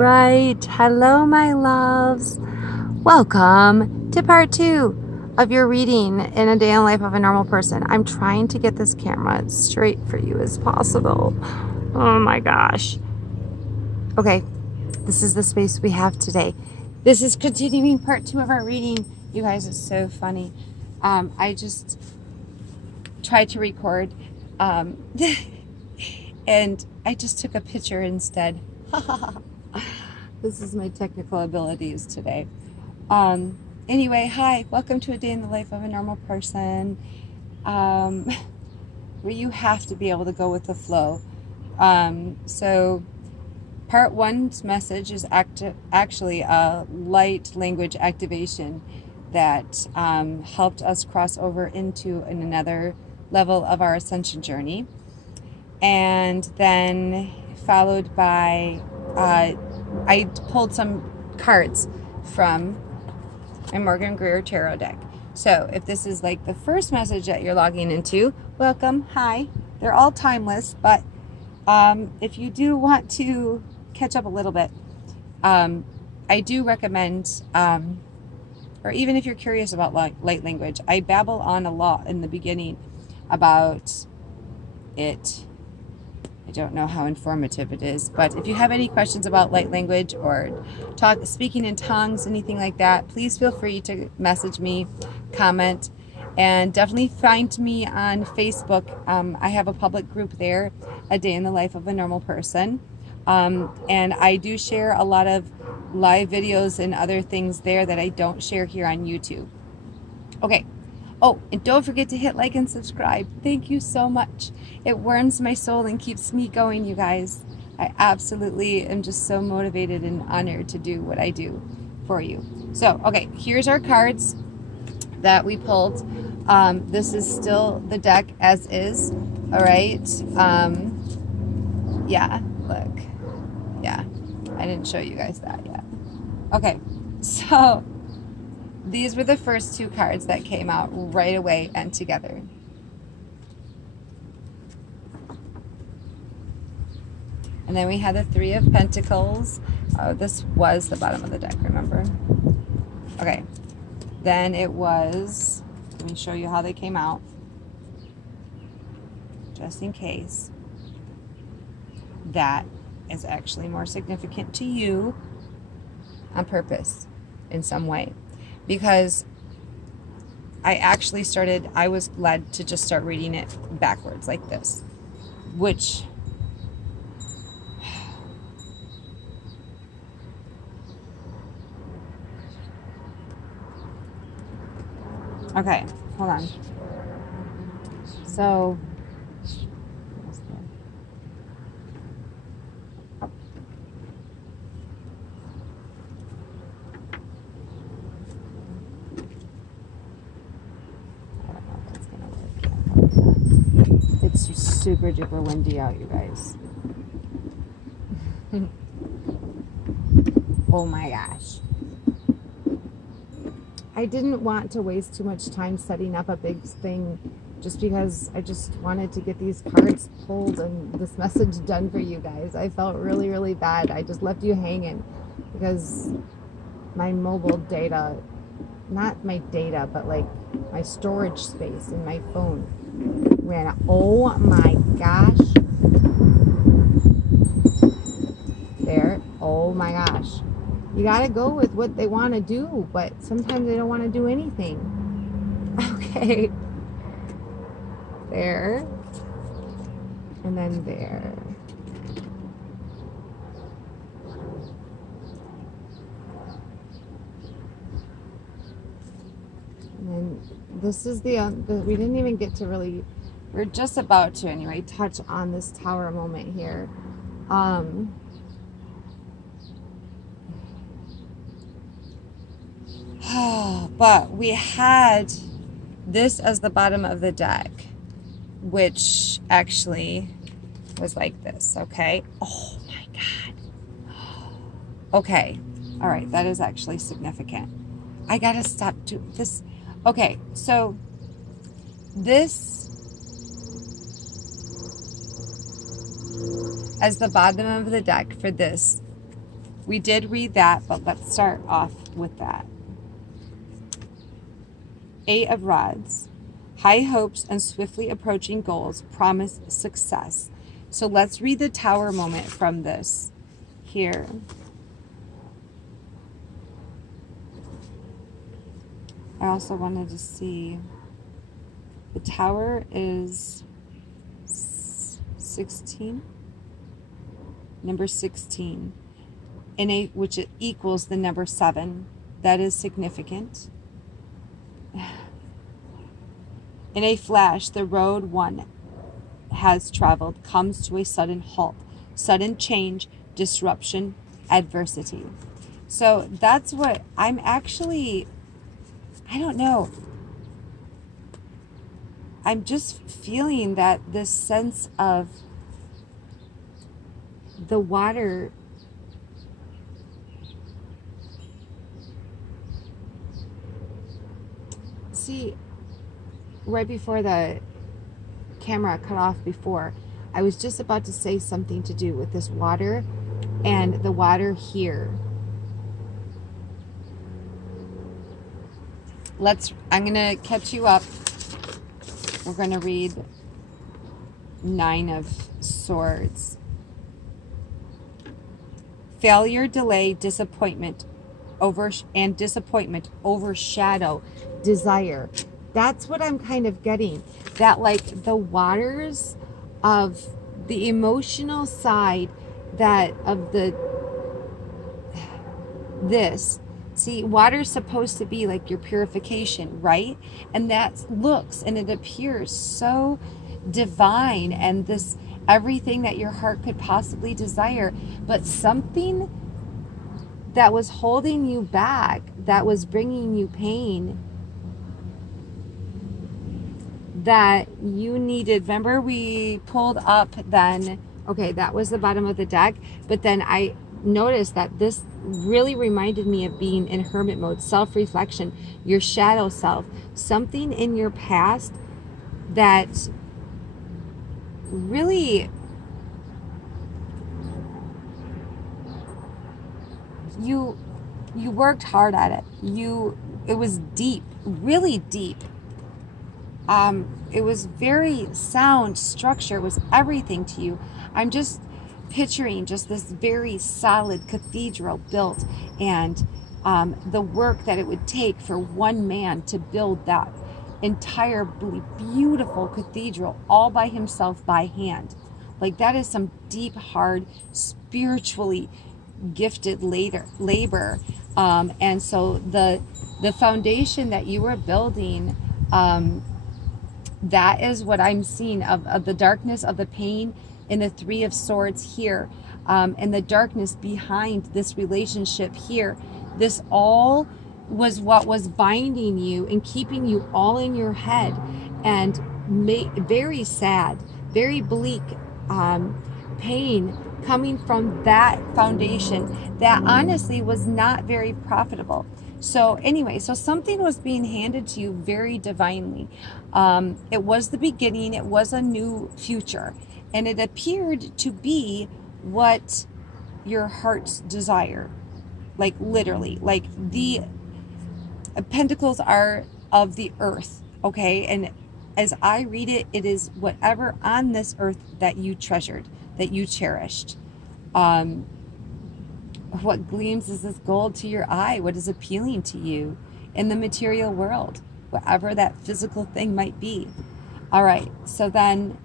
right. Hello, my loves. Welcome to part 2 of your reading in a day in the life of a normal person. I'm trying to get this camera as straight for you as possible. Oh my gosh. Okay, this is the space we have today. This is continuing part 2 of our reading. You guys, it's so funny. I just tried to record and I just took a picture instead. This is my technical abilities today. Anyway, hi, welcome to a day in the life of a normal person, where you have to be able to go with the flow. So part 1's message is actually a light language activation that helped us cross over into another level of our ascension journey. And then followed by, I pulled some cards from my Morgan Greer Tarot deck. So if this is like the first message that you're logging into, welcome, hi. They're all timeless, but if you do want to catch up a little bit, I do recommend, or even if you're curious about light language, I babble on a lot in the beginning about it. I don't know how informative it is, but if you have any questions about light language or speaking in tongues, anything like that, please feel free to message me, comment, and definitely find me on Facebook. I have a public group there, A Day in the Life of a Normal Person, and I do share a lot of live videos and other things there that I don't share here on YouTube. Okay. Oh, and don't forget to hit like and subscribe. Thank you so much. It warms my soul and keeps me going, you guys. I absolutely am just so motivated and honored to do what I do for you. So, okay, here's our cards that we pulled. This is still the deck as is. All right. Yeah, look. Yeah, I didn't show you guys that yet. Okay, so these were the first 2 cards that came out right away and together. And then we had the 3 of Pentacles. Oh, this was the bottom of the deck, remember? Okay. Then it was, let me show you how they came out, just in case that is actually more significant to you on purpose in some way. Because I was led to just start reading it backwards like this, which okay, hold on. So it's super duper windy out, you guys. Oh my gosh. I didn't want to waste too much time setting up a big thing just because I just wanted to get these cards pulled and this message done for you guys. I felt really, really bad. I just left you hanging because my mobile data, not my data, but like my storage space in my phone ran out. Oh my gosh. There. Oh my gosh. You gotta go with what they want to do, but sometimes they don't want to do anything. Okay. There. And then there. And then this is we didn't even get to really, we're just about to anyway, touch on this tower moment here. But we had this as the bottom of the deck, which actually was like this, okay? Oh my God. Okay. All right, that is actually significant. I gotta stop doing this. Okay, so this as the bottom of the deck for this We did read that, but let's start off with that. 8 of Rods. High hopes and swiftly approaching goals promise success. So let's read the Tower moment from this here. I also wanted to see, the Tower is 16, number 16, which it equals the number 7. That is significant. In a flash, the road one has traveled comes to a sudden halt, sudden change, disruption, adversity. So that's what I'm actually, I don't know. I'm just feeling that this sense of the water see, right before the camera cut off before, I was just about to say something to do with this water and the water here. I'm going to catch you up. We're going to read 9 of Swords. Failure, delay, disappointment, overshadow desire. That's what I'm kind of getting. That like the waters of the emotional side that of this. See, water's supposed to be like your purification, right? And that looks and it appears so divine and this everything that your heart could possibly desire, but something that was holding you back, that was bringing you pain, that you needed. Remember we pulled up then, okay, that was the bottom of the deck, but then I noticed that this really reminded me of being in hermit mode, self-reflection, your shadow self, something in your past that really you worked hard at it. It was deep, really deep. It was very sound structure. It was everything to you. I'm just picturing just this very solid cathedral built, and the work that it would take for one man to build that entire beautiful cathedral all by himself by hand. Like that is some deep, hard, spiritually gifted labor. And so the foundation that you were building, that is what I'm seeing of the darkness of the pain in the 3 of Swords here, and the darkness behind this relationship here. This all was what was binding you and keeping you all in your head, and very sad, very bleak, pain coming from that foundation that honestly was not very profitable. So anyway, so something was being handed to you very divinely. It was the beginning. It was a new future. And it appeared to be what your heart's desire. Like literally. Like the pentacles are of the earth. Okay? And as I read it, it is whatever on this earth that you treasured, that you cherished. What gleams is this gold to your eye? What is appealing to you in the material world? Whatever that physical thing might be. All right, so then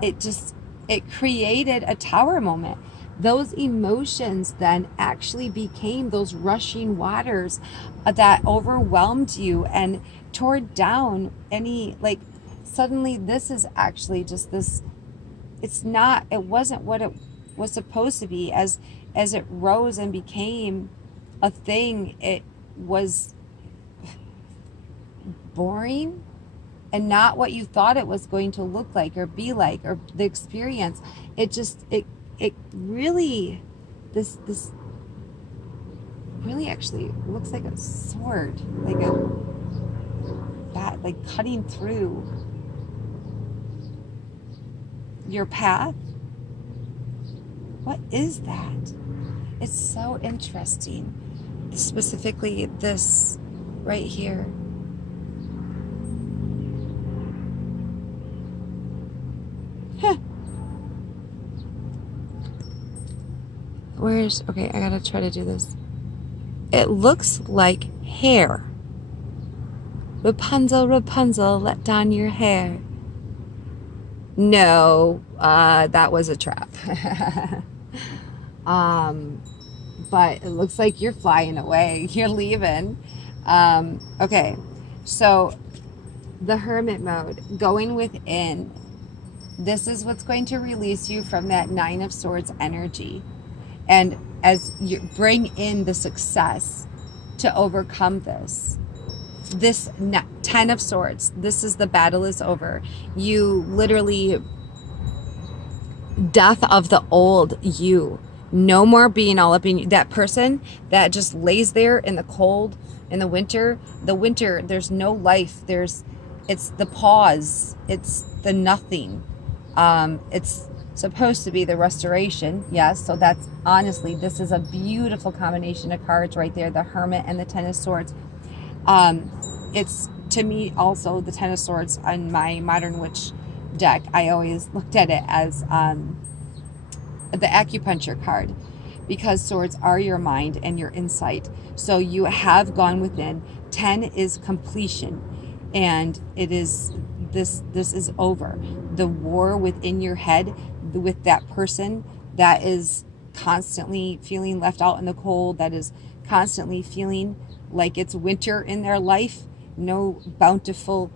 it created a tower moment. Those emotions then actually became those rushing waters that overwhelmed you and tore down any, like, suddenly this is actually just this, it wasn't what it was supposed to be. As it rose and became a thing, it was boring and not what you thought it was going to look like or be like, or the experience. It really, this really actually looks like a sword, like a bat, like cutting through your path. What is that? It's so interesting. Specifically this right here. Huh. Okay, I gotta try to do this. It looks like hair. Rapunzel, Rapunzel, let down your hair. No, that was a trap. But it looks like you're flying away. You're leaving. Okay, so the hermit mode, going within. This is what's going to release you from that Nine of Swords energy. And as you bring in the success to overcome this 10 of Swords, this is the battle is over. You literally, death of the old you. No more being all up in you. That person that just lays there in the cold, in the winter, there's no life. It's the pause. It's the nothing. It's supposed to be the restoration. Yes. So that's honestly, this is a beautiful combination of cards right there. The Hermit and the Ten of Swords. It's to me also the Ten of Swords on my Modern Witch deck. I always looked at it as the acupuncture card, because swords are your mind and your insight. So you have gone within. 10 is completion, and it is this is over. The war within your head with that person that is constantly feeling left out in the cold, that is constantly feeling like it's winter in their life, no bountiful,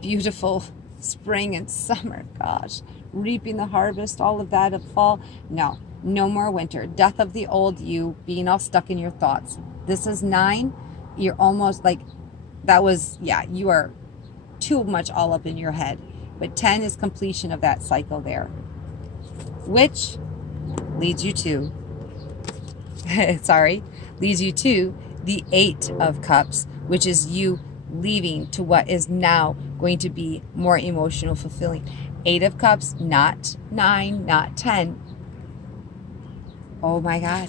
beautiful spring and summer, gosh, reaping the harvest, all of that of fall. No more winter. Death of the old you, being all stuck in your thoughts. This is 9. You're almost like, that was, yeah, you are too much all up in your head. But 10 is completion of that cycle there, which leads you to, leads you to the 8 of Cups, which is you leaving to what is now going to be more emotional fulfilling. 8 of Cups, not 9, not 10. Oh my God.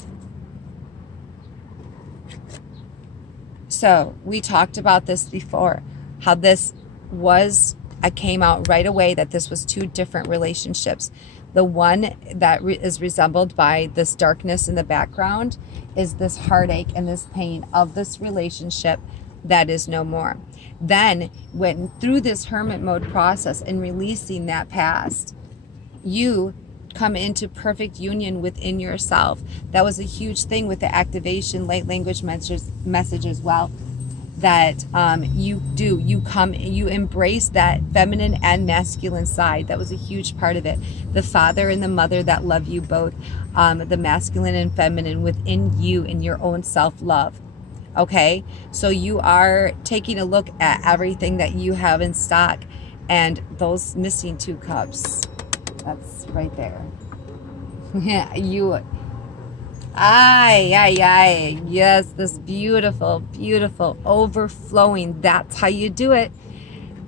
So we talked about this before, how this was, I came out right away that this was 2 different relationships. The one that is resembled by this darkness in the background is this heartache and this pain of this relationship that is no more. Then when through this hermit mode process and releasing that past, you come into perfect union within yourself. That was a huge thing with the activation light language message as well, that you embrace that feminine and masculine side. That was a huge part of it. The father and the mother that love you both, the masculine and feminine within you in your own self-love. Okay, so you are taking a look at everything that you have in stock, and those missing 2 cups, that's right there. Yeah, yes, this beautiful, beautiful overflowing. That's how you do it.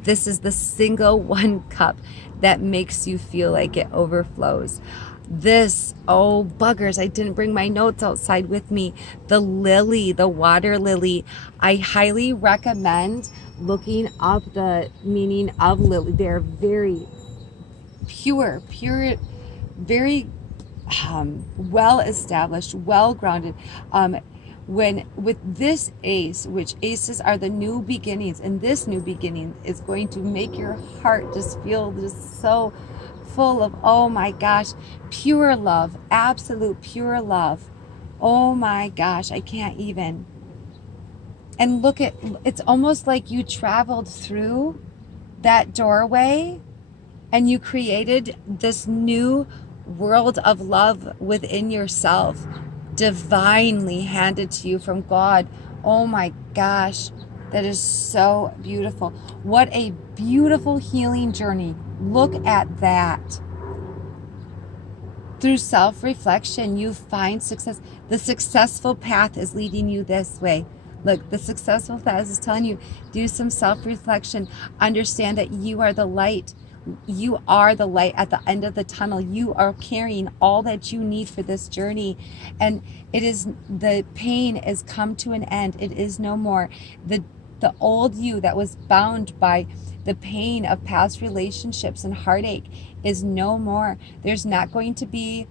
This is the single one cup that makes you feel like it overflows. This, oh buggers, I didn't bring my notes outside with me. The lily, the water lily. I highly recommend looking up the meaning of lily. They're very pure, very well established, well grounded. When with this ace, which aces are the new beginnings, and this new beginning is going to make your heart just feel just so full of, oh my gosh, pure love, absolute pure love. Oh my gosh, I can't even. And look at, it's almost like you traveled through that doorway and you created this new world of love within yourself, divinely handed to you from God. Oh my gosh, that is so beautiful. What a beautiful healing journey. Look at that. Through self-reflection, you find success. The successful path is leading you this way. Look, the successful path is telling you, do some self-reflection. Understand that you are the light. You are the light at the end of the tunnel. You are carrying all that you need for this journey. And it is, the pain has come to an end. It is no more. The old you that was bound by the pain of past relationships and heartache is no more. There's not going to be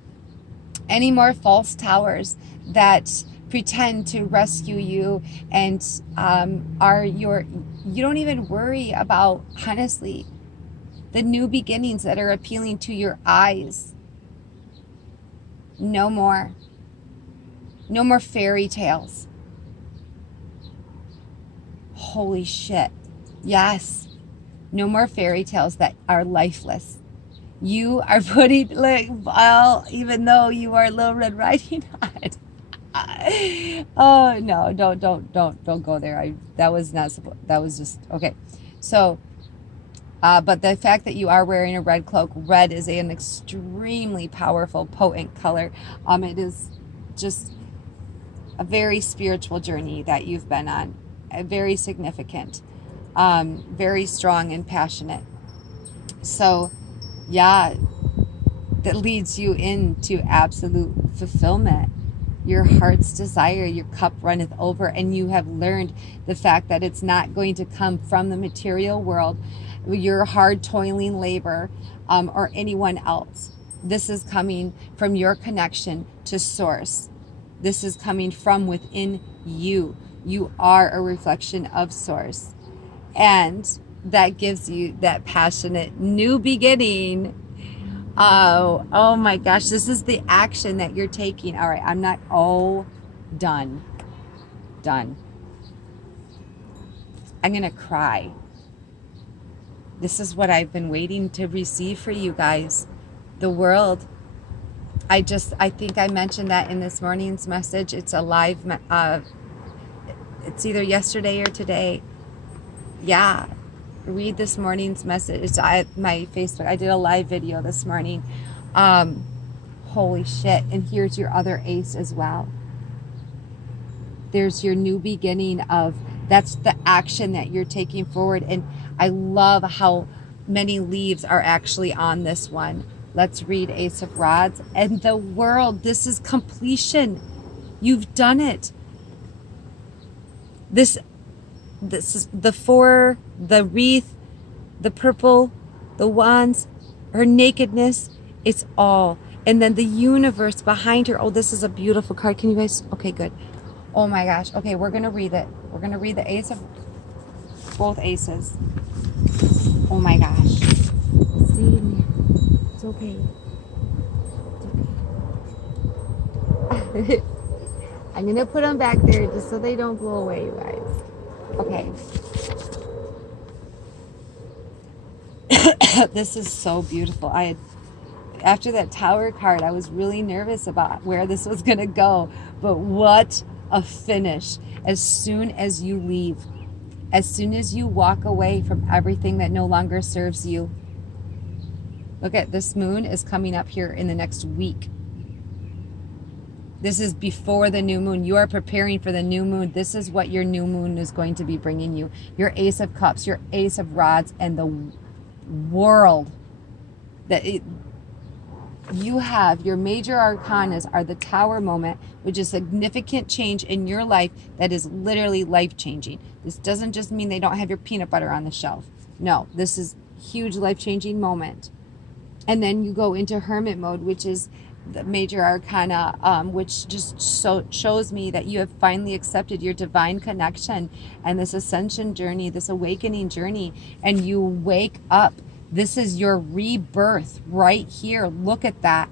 any more false towers that pretend to rescue you and you don't even worry about, honestly, the new beginnings that are appealing to your eyes. No more. No more fairy tales. Holy shit. Yes. No more fairy tales that are lifeless. You are putting, like, well, even though you are Little Red Riding Hood. Oh no, don't go there. That was not supposed, that was just okay. So but the fact that you are wearing a red cloak, red is an extremely powerful, potent color. It is just a very spiritual journey that you've been on, very significant, very strong and passionate. So yeah, that leads you into absolute fulfillment. Your heart's desire, your cup runneth over, and you have learned the fact that it's not going to come from the material world, your hard toiling labor, or anyone else. This is coming from your connection to source. This is coming from within you. You are a reflection of source. And that gives you that passionate new beginning. Oh my gosh, this is the action that you're taking. All right, I'm not, done. I'm going to cry. This is what I've been waiting to receive for you guys. The world. I think I mentioned that in this morning's message. It's a live, it's either yesterday or today. Yeah. Read this morning's message. It's my Facebook. I did a live video this morning. Holy shit. And here's your other ace as well. There's your new beginning of, that's the action that you're taking forward. And I love how many leaves are actually on this one. Let's read Ace of Rods. And the world, this is completion. You've done it. This is the four, the wreath, the purple, the wands, her nakedness, it's all. And then the universe behind her. Oh, this is a beautiful card. Can you guys, okay, good. Oh my gosh. Okay, we're going to read it. We're going to read the ace of, both aces. Oh my gosh. Stay in there. It's okay. It's okay. I'm going to put them back there just so they don't blow away, you guys. Okay. This is so beautiful. After that Tower card, I was really nervous about where this was going to go. But what a finish. As soon as you leave, as soon as you walk away from everything that no longer serves you. Look at this moon is coming up here in the next week. This is before the new moon. You are preparing for the new moon. This is what your new moon is going to be bringing you. Your Ace of Cups, your Ace of Rods, and the world. You have your major arcanas are the Tower moment, which is significant change in your life that is literally life-changing. This doesn't just mean they don't have your peanut butter on the shelf. No, this is huge life-changing moment. And then you go into Hermit mode, which is the major arcana, which just shows me that you have finally accepted your divine connection and this ascension journey, this awakening journey, and you wake up. This is your rebirth right here. Look at that.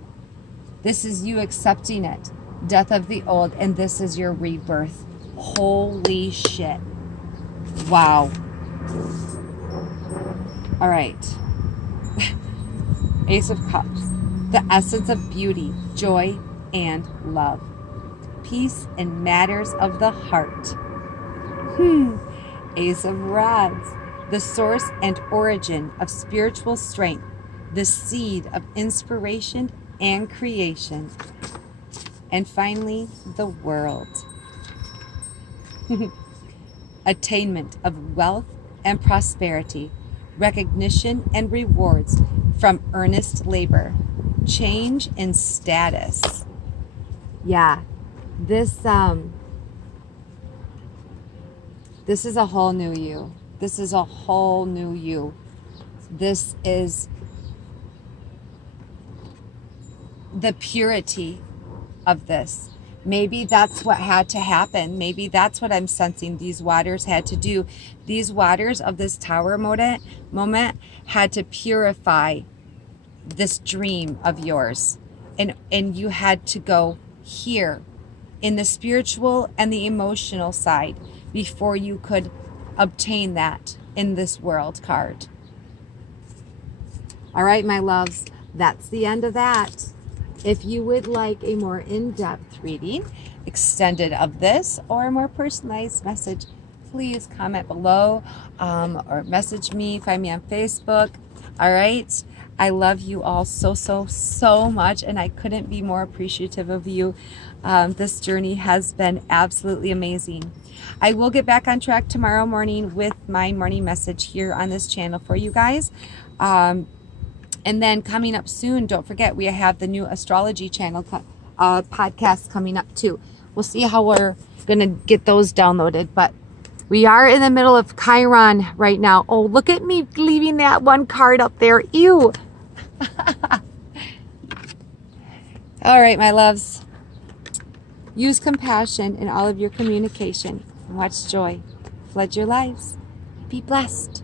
This is you accepting it. Death of the old, and this is your rebirth. Holy shit. Wow. All right. Ace of Cups. The essence of beauty, joy, and love. Peace and matters of the heart. Ace of Rods. The source and origin of spiritual strength. The seed of inspiration and creation. And finally, the world. Attainment of wealth and prosperity. recognition, and rewards from earnest labor. Change in status. Yeah, this is a whole new you. This is a whole new you. This is the purity of this. Maybe that's what had to happen. Maybe that's what I'm sensing these waters had to do. These waters of this tower moment had to purify this dream of yours. And you had to go here in the spiritual and the emotional side before you could obtain that in this world card. All right, my loves, that's the end of that. If you would like a more in-depth reading, extended of this, or a more personalized message, please comment below or message me, find me on Facebook. All right. I love you all so much, and I couldn't be more appreciative of you. This journey has been absolutely amazing. I will get back on track tomorrow morning with my morning message here on this channel for you guys. And then coming up soon, don't forget, we have the new astrology channel podcast coming up too. We'll see how we're going to get those downloaded. But we are in the middle of Chiron right now. Oh, look at me leaving that one card up there. Ew. All right, my loves. Use compassion in all of your communication. Watch joy. Flood your lives. Be blessed.